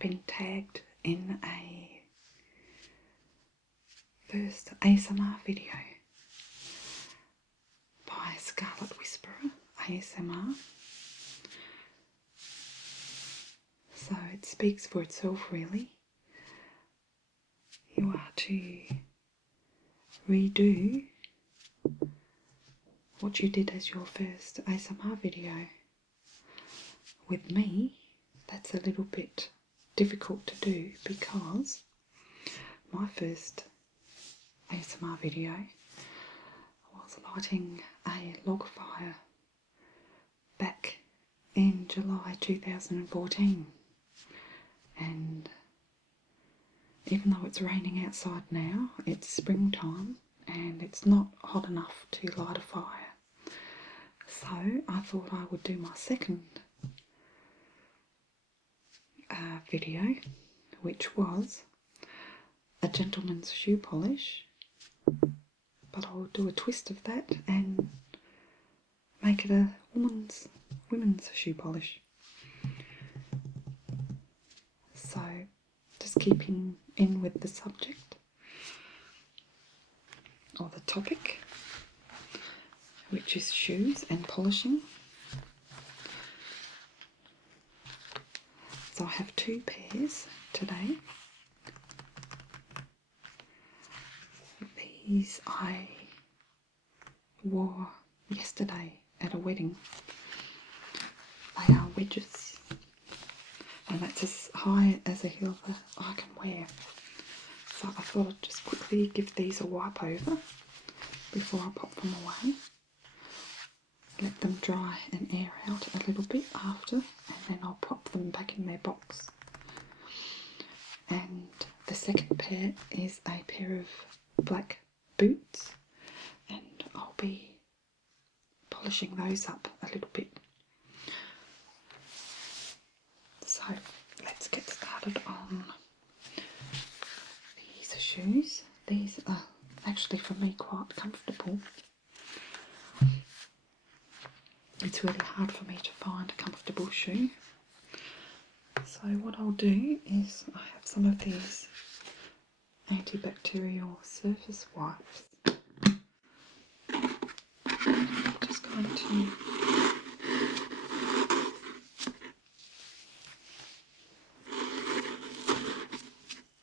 I've been tagged in a first ASMR video by Scarlet Whisperer ASMR. So it speaks for itself really. You are to redo what you did as your first ASMR video. With me, that's a little bit difficult to do because my first ASMR video was lighting a log fire back in July 2014, and even though it's raining outside now, it's springtime and it's not hot enough to light a fire. So I thought I would do my second video, which was a gentleman's shoe polish, but I'll do a twist of that and make it a women's shoe polish. So just keeping in with the subject or the topic, which is shoes and polishing. So I have two pairs today. These I wore yesterday at a wedding. They are wedges, and that's as high as a heel that I can wear. So I thought I'd just quickly give these a wipe over before I pop them away. Let them dry and air out a little bit after, and then I'll pop them back in their box. And the second pair is a pair of black boots, and I'll be polishing those up a little bit. So let's get started on these shoes. These are actually for me quite comfortable. It's really hard for me to find a comfortable shoe. So what I'll do is I have some of these antibacterial surface wipes. I'm just going to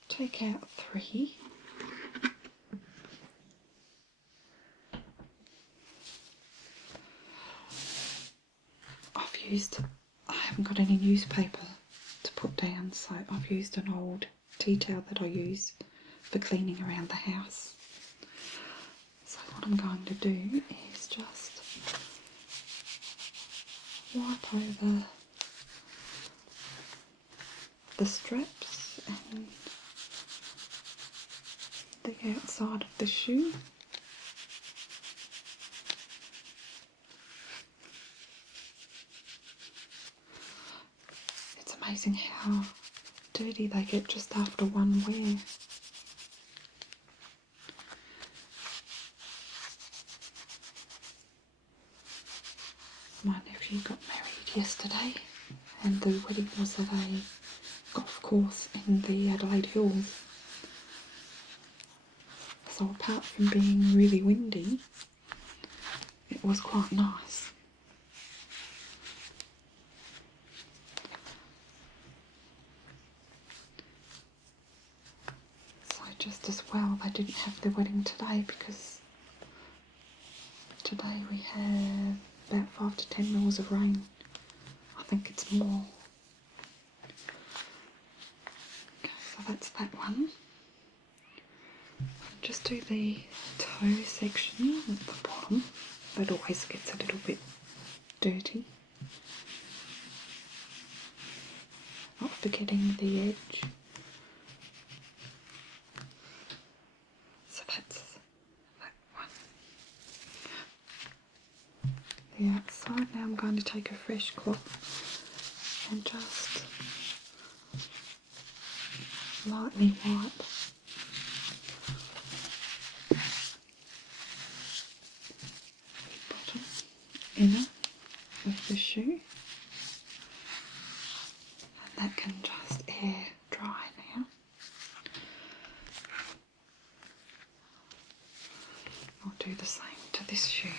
take out 3. I haven't got any newspaper to put down, so I've used an old tea towel that I use for cleaning around the house. So what I'm going to do is just wipe over the straps and the outside of the shoe. It's amazing how dirty they get just after one wear. My nephew got married yesterday, and the wedding was at a golf course in the Adelaide Hills. So apart from being really windy, it was quite nice. So just as well they didn't have the wedding today, because today we have about 5 to 10 mils of rain. I think it's more. Okay, so that's that one. Just do the toe section at the bottom. That always gets a little bit dirty. Not forgetting the edge. So that's that one. The outside. Now I'm going to take a fresh cloth and just lightly wipe the bottom inner of the shoe, and that can just just air dry now. I'll do the same to this shoe.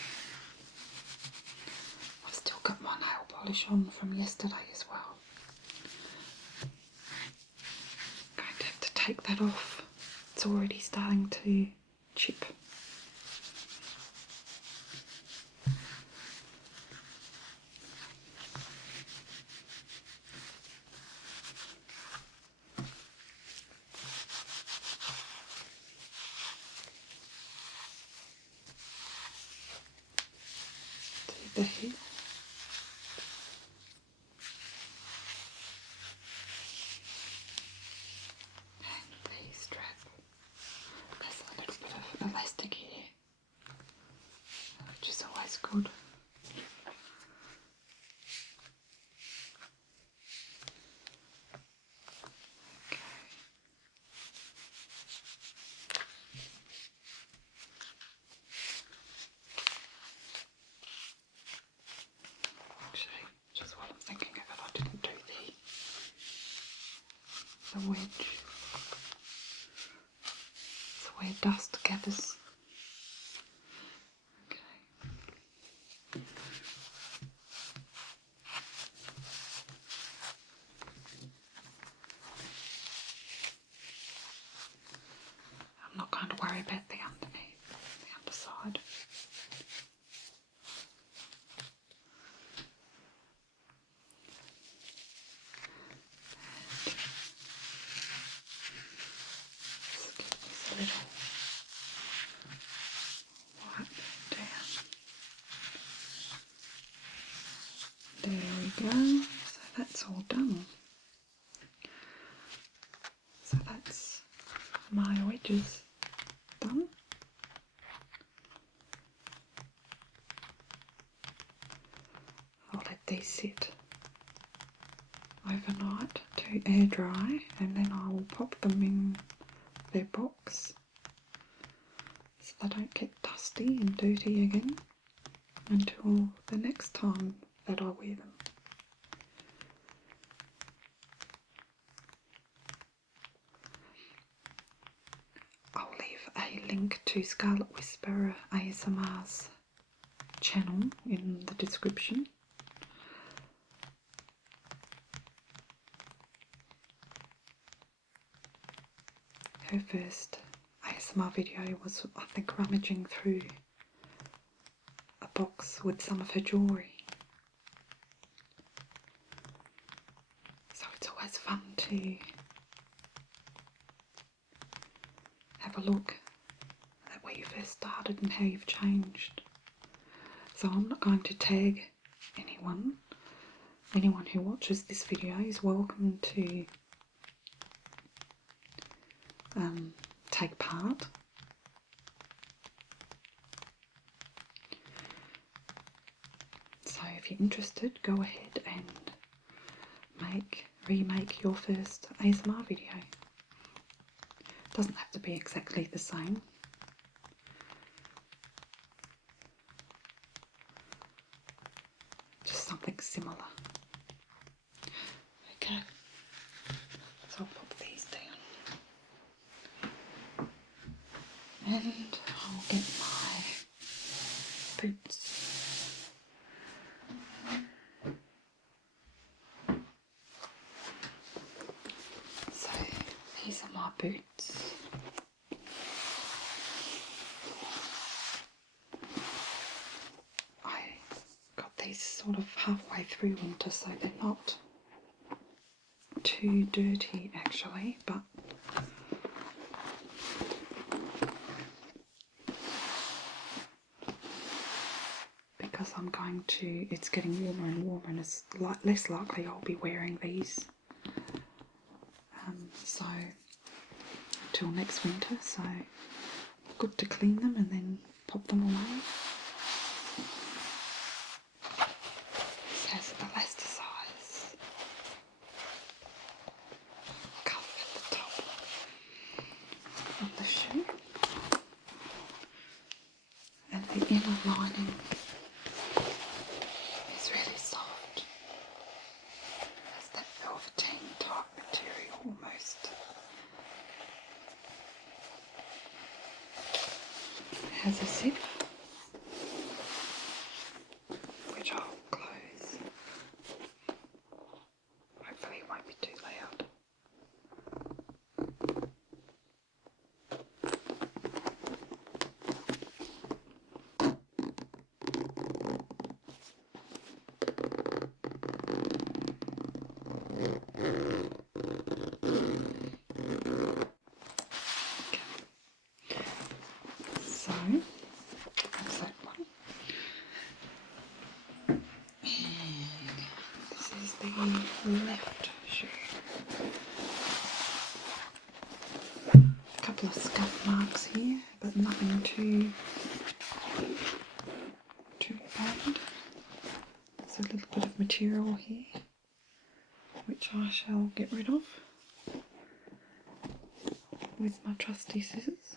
I've still got my nail polish on from yesterday as well. I'm going to have to take that off. It's already starting to chip. The heel. And the strap. There's a little bit of elastic here, which is always good. Okay. Actually, just while I'm thinking of it, I didn't do the wedge. It's where dust gathers. Okay. I'm not going to worry about the underneath, the underside. Let's get this a little wipe down. There we go. So that's all done. So that's my wedges done. I'll let these sit overnight to air dry, and then I will pop them in their box so they don't get dusty and dirty again until the next time that I wear them. I'll leave a link to Scarlet Whisperer ASMR's channel in the description. Her first ASMR video was, I think, rummaging through a box with some of her jewellery. So it's always fun to have a look at where you first started and how you've changed. So I'm not going to tag anyone. Anyone who watches this video is welcome to take part. So if you're interested, go ahead and remake your first ASMR video. Doesn't have to be exactly the same. Just something similar. Okay, so I'll pop these down. And I'll get my boots. So these are my boots. I got these sort of halfway through winter, so they're not too dirty actually, but because it's getting warmer and warmer, and it's less likely I'll be wearing these. So till next winter, so good to clean them and then pop them away. This has elasticize cuff at the top of the shoe, and the inner lining is really soft. It's that velveteen type material. has a zip, which I'll close. Hopefully it won't be too loud. So, that's that one. And this is the left shoe. A couple of scuff marks here, but nothing too bad. There's a little bit of material here, which I shall get rid of with my trusty scissors.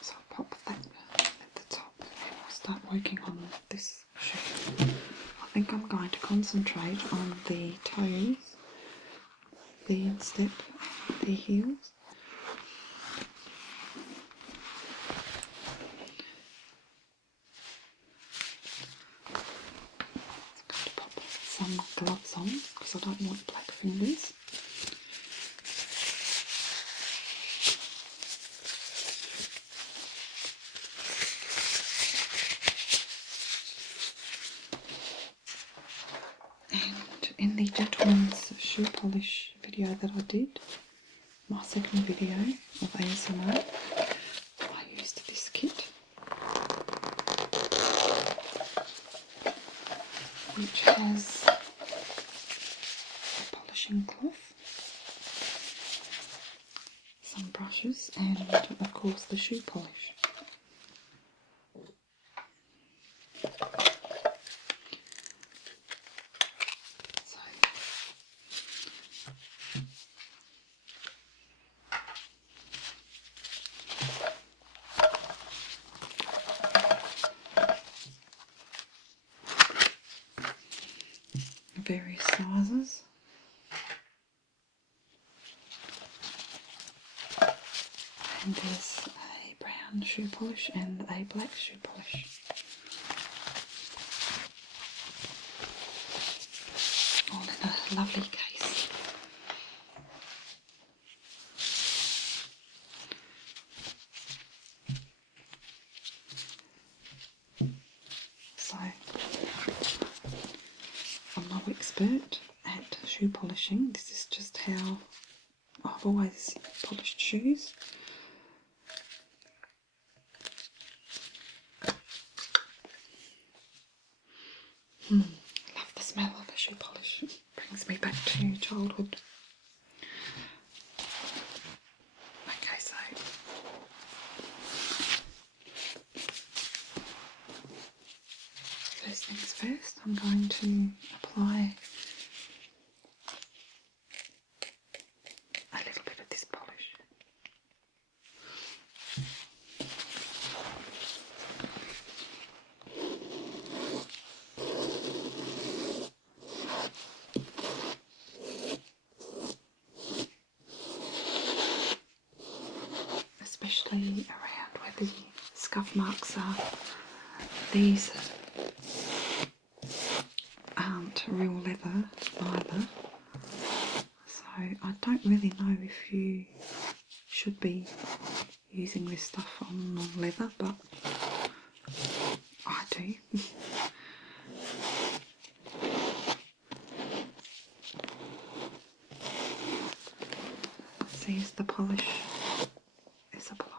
So I'll pop that at the top and I'll start working on this shoe. I think I'm going to concentrate on the toes, the instep, the heels. I'm going to pop some gloves on because I don't want black fingers. And in the gentleman's shoe polish video that I did, my second video of ASMR, I used this kit, which has a polishing cloth, some brushes, and of course the shoe polish. Various sizes. And there's a brown shoe polish and a black shoe polish. All in a lovely case. So, I'm no expert at shoe polishing. This is just how I've always polished shoes. Love the smell of the shoe polish. It brings me back to childhood. Okay, so first things first, I'm going to apply a little bit of this polish. Especially around where the scuff marks are. These aren't real leather either, so I don't really know if you should be using this stuff on non-leather, but I do. See as the polish is applied.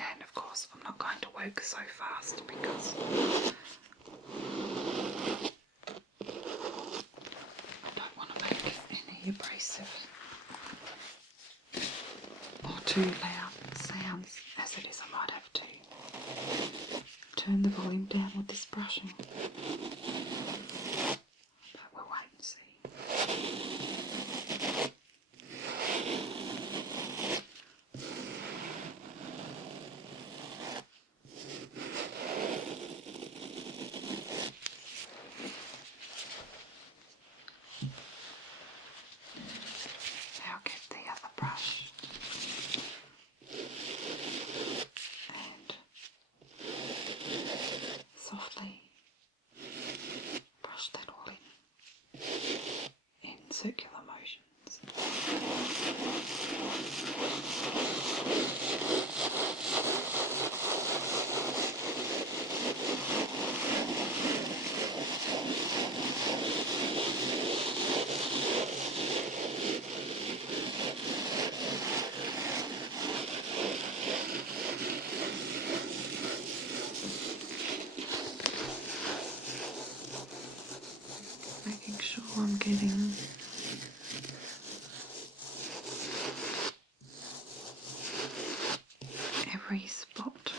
And of course I'm not going to work so fast because I don't want to make any abrasive or too loud sounds. As it is, I might have to turn the volume down with this brush. circular motions. Making sure I'm getting every spot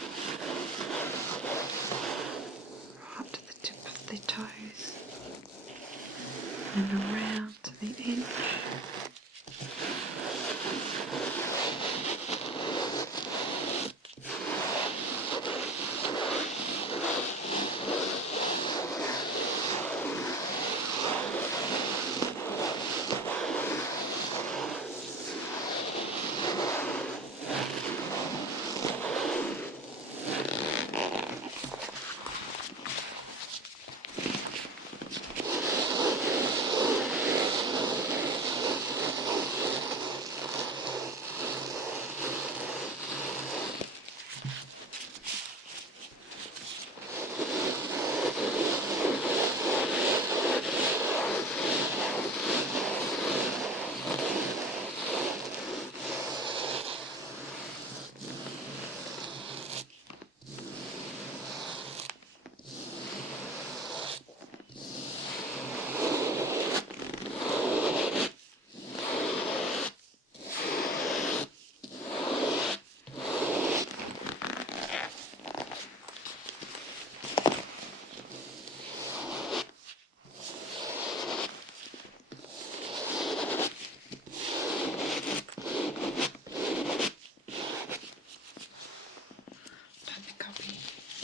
right to the tip of the toes and around to the edge.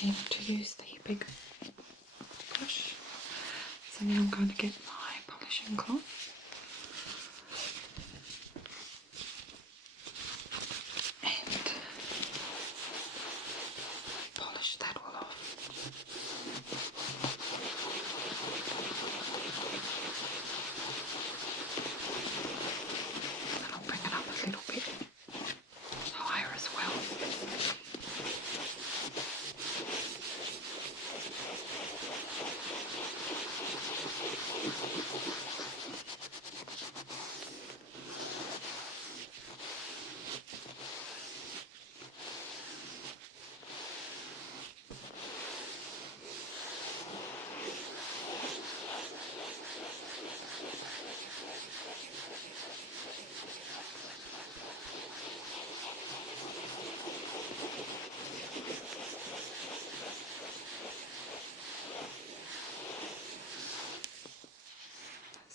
Need to use the big brush, so now I'm going to get my polishing cloth and polish that all off. And I'll bring it up a little bit higher as well.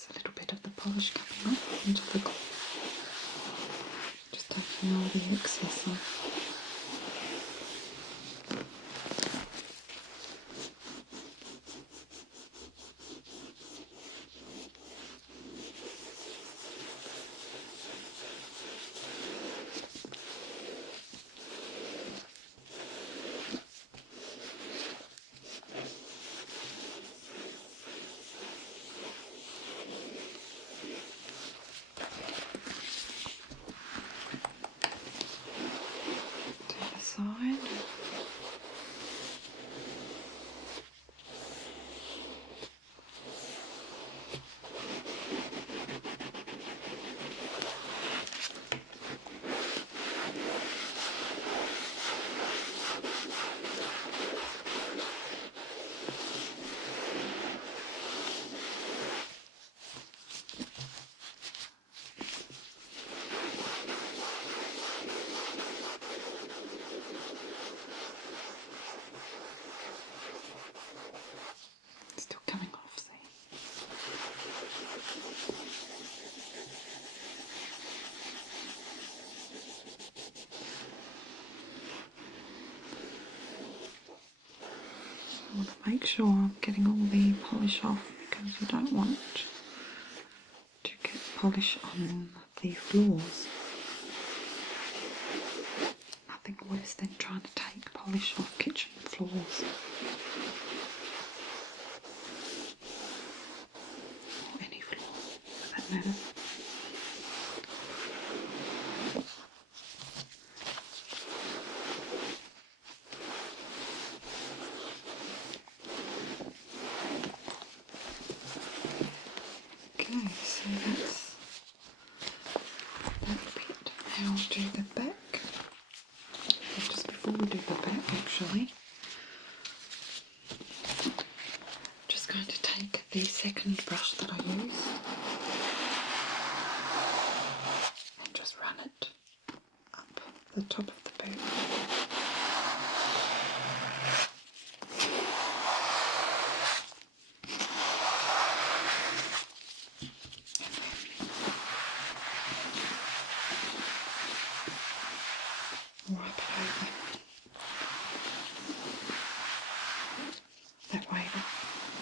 A little bit of the polish coming off into the cloth. Just taking all the excess off. Side. Still coming off, see? I want to make sure I'm getting all the polish off because you don't want to get polish on the floors. Nothing worse than trying to take polish off kitchen floors. Or any floor for that doesn't matter. Okay, so that's that bit. Now I'll do the back. But just before we do the back, actually, I'm just going to take the second brush that I use and just run it up the top of the boot. Wipe it over. That way to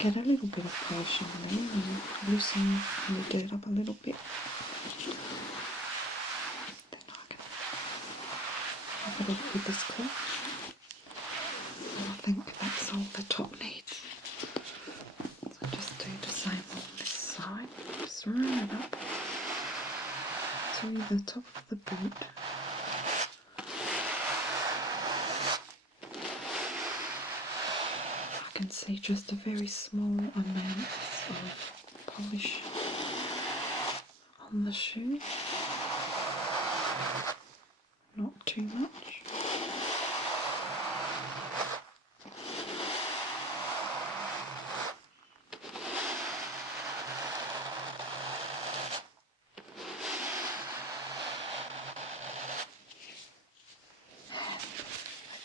get a little bit of polish on there and loosen the dirt up a little bit. Then I can have it with this cloth. And I think that's all the top needs. So just do the same on this side. Just run it up to the top of the boot. I can see just a very small amount of polish on the shoe, not too much.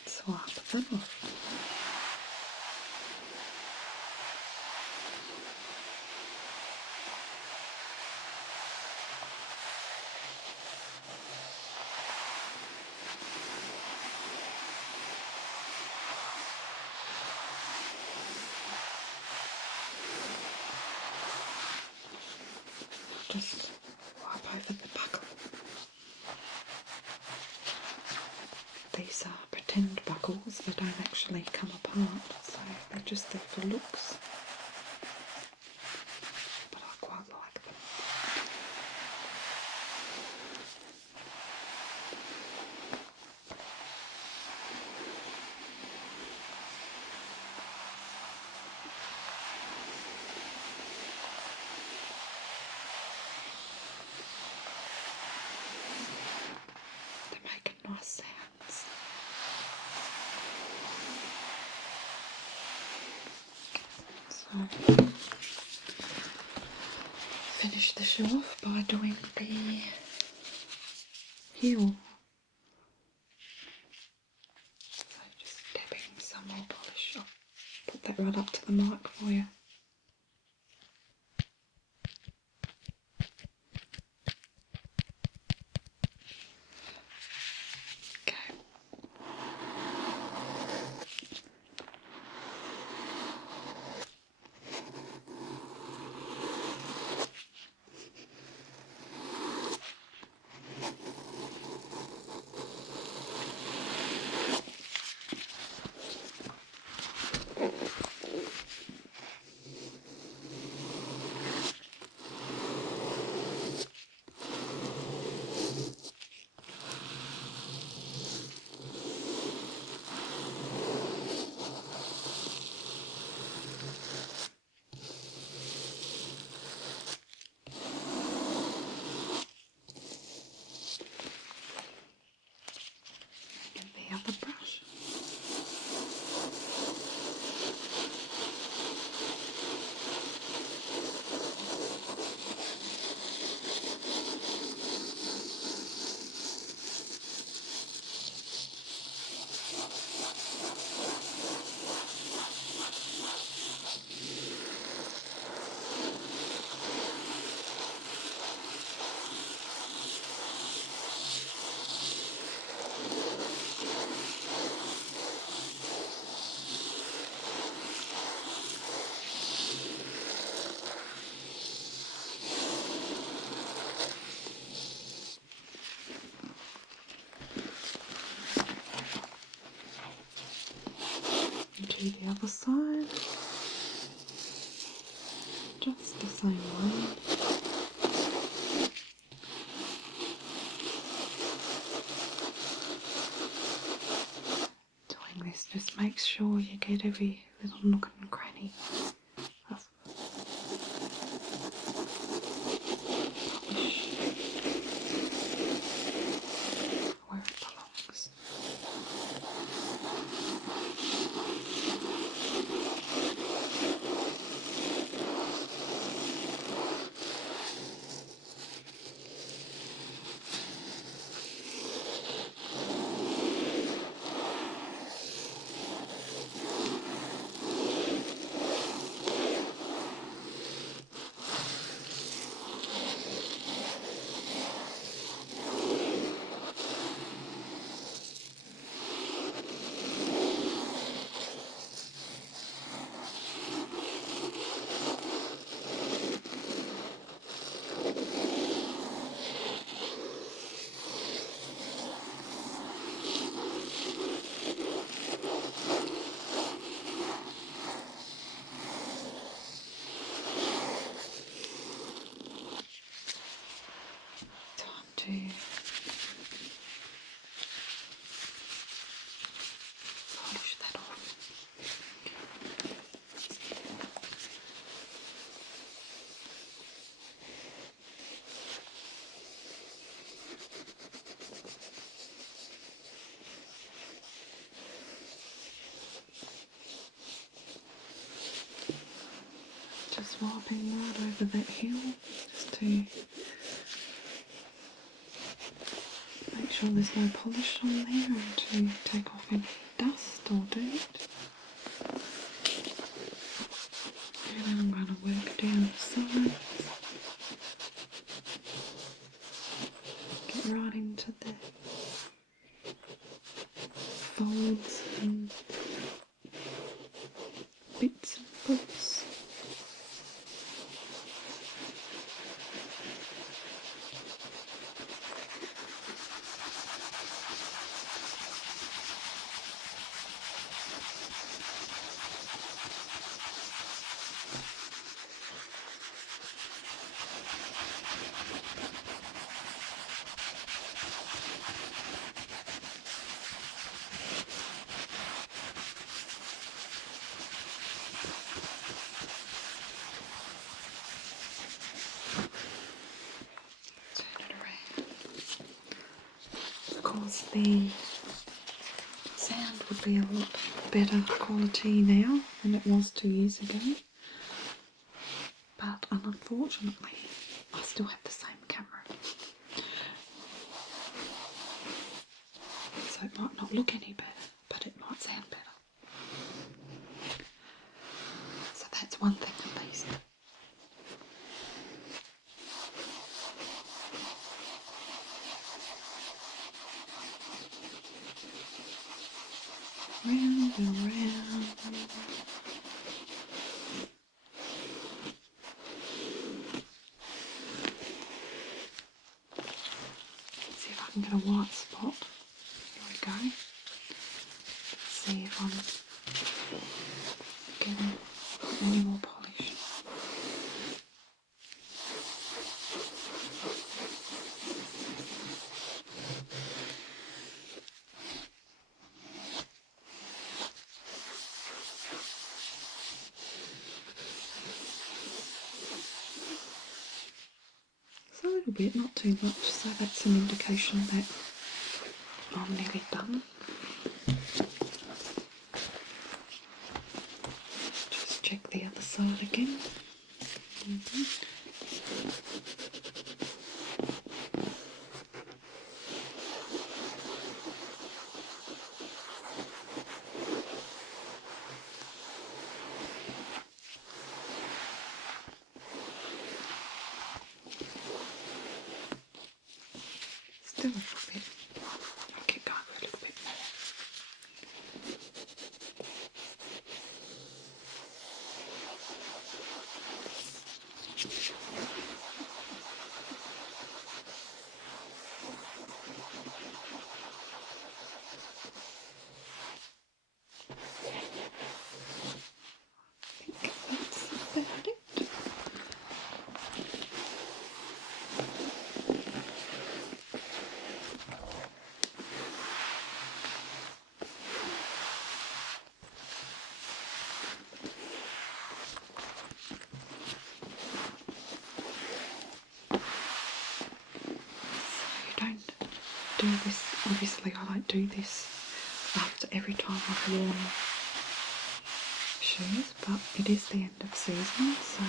Let's wipe them off. Just wipe over the buckle. These are pretend buckles, they don't actually come apart, so they're just there for looks. But I quite like them. They make nice sounds. So finish the shoe off by doing the heel. So just dabbing some more polish. I'll put that right up to the mic for you. Okay. And the other brush. Do the other side, just the same way. Just make sure you get every little nook and cranny. That's where it belongs. To polish that off. Just wiping that over that heel just to make sure there's no polish on there and to take off any dust or dirt. And then I'm going to work down the sides. Get right into the folds and bits and bobs. Of course, the sound would be a lot better quality now than it was 2 years ago, but unfortunately I still have the same camera, so it might not look any better, but it might sound better. So that's one thing at least. Round and round. See if I can get a white spot. Here we go. Let's see if I'm getting any more polish. A little bit, not too much, so that's an indication that I'm nearly done. Just check the other side again. Still a little bit. I'll keep going for a little bit more. do this, obviously I don't do this after every time I've worn shoes, but it is the end of season, so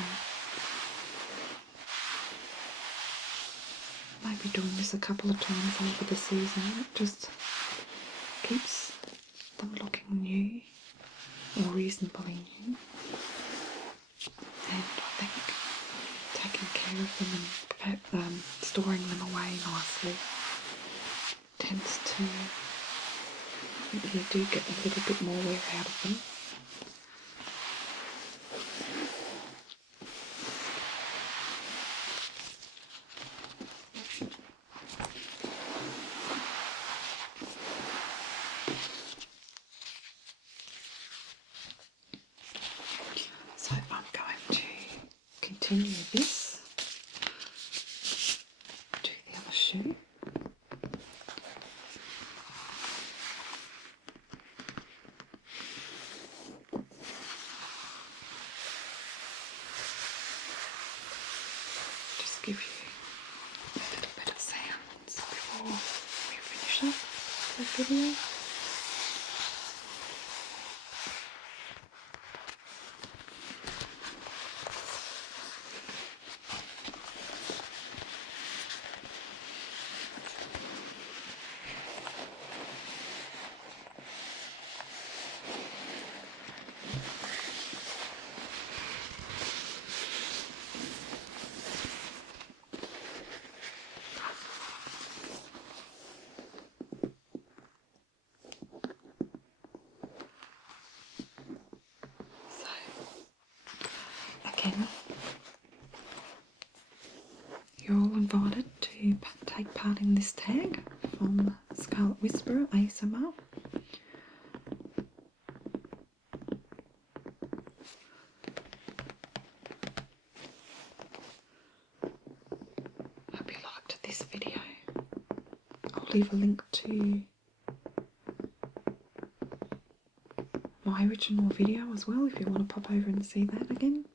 maybe doing this a couple of times over the season. It just keeps them looking new, or reasonably new, and I think taking care of them and storing them away nicely tends to, you do get a little bit more wear out of them. So I'm going to continue this to the other shoe. Just give you a little bit of sounds before we finish up the video. Again, you're all invited to take part in this tag from Scarlet Whisperer ASMR. Hope you liked this video. I'll leave a link to my original video as well if you want to pop over and see that again.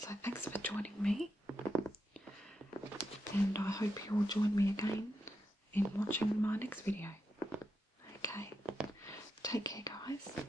So thanks for joining me, and I hope you'll join me again in watching my next video. Okay, take care guys.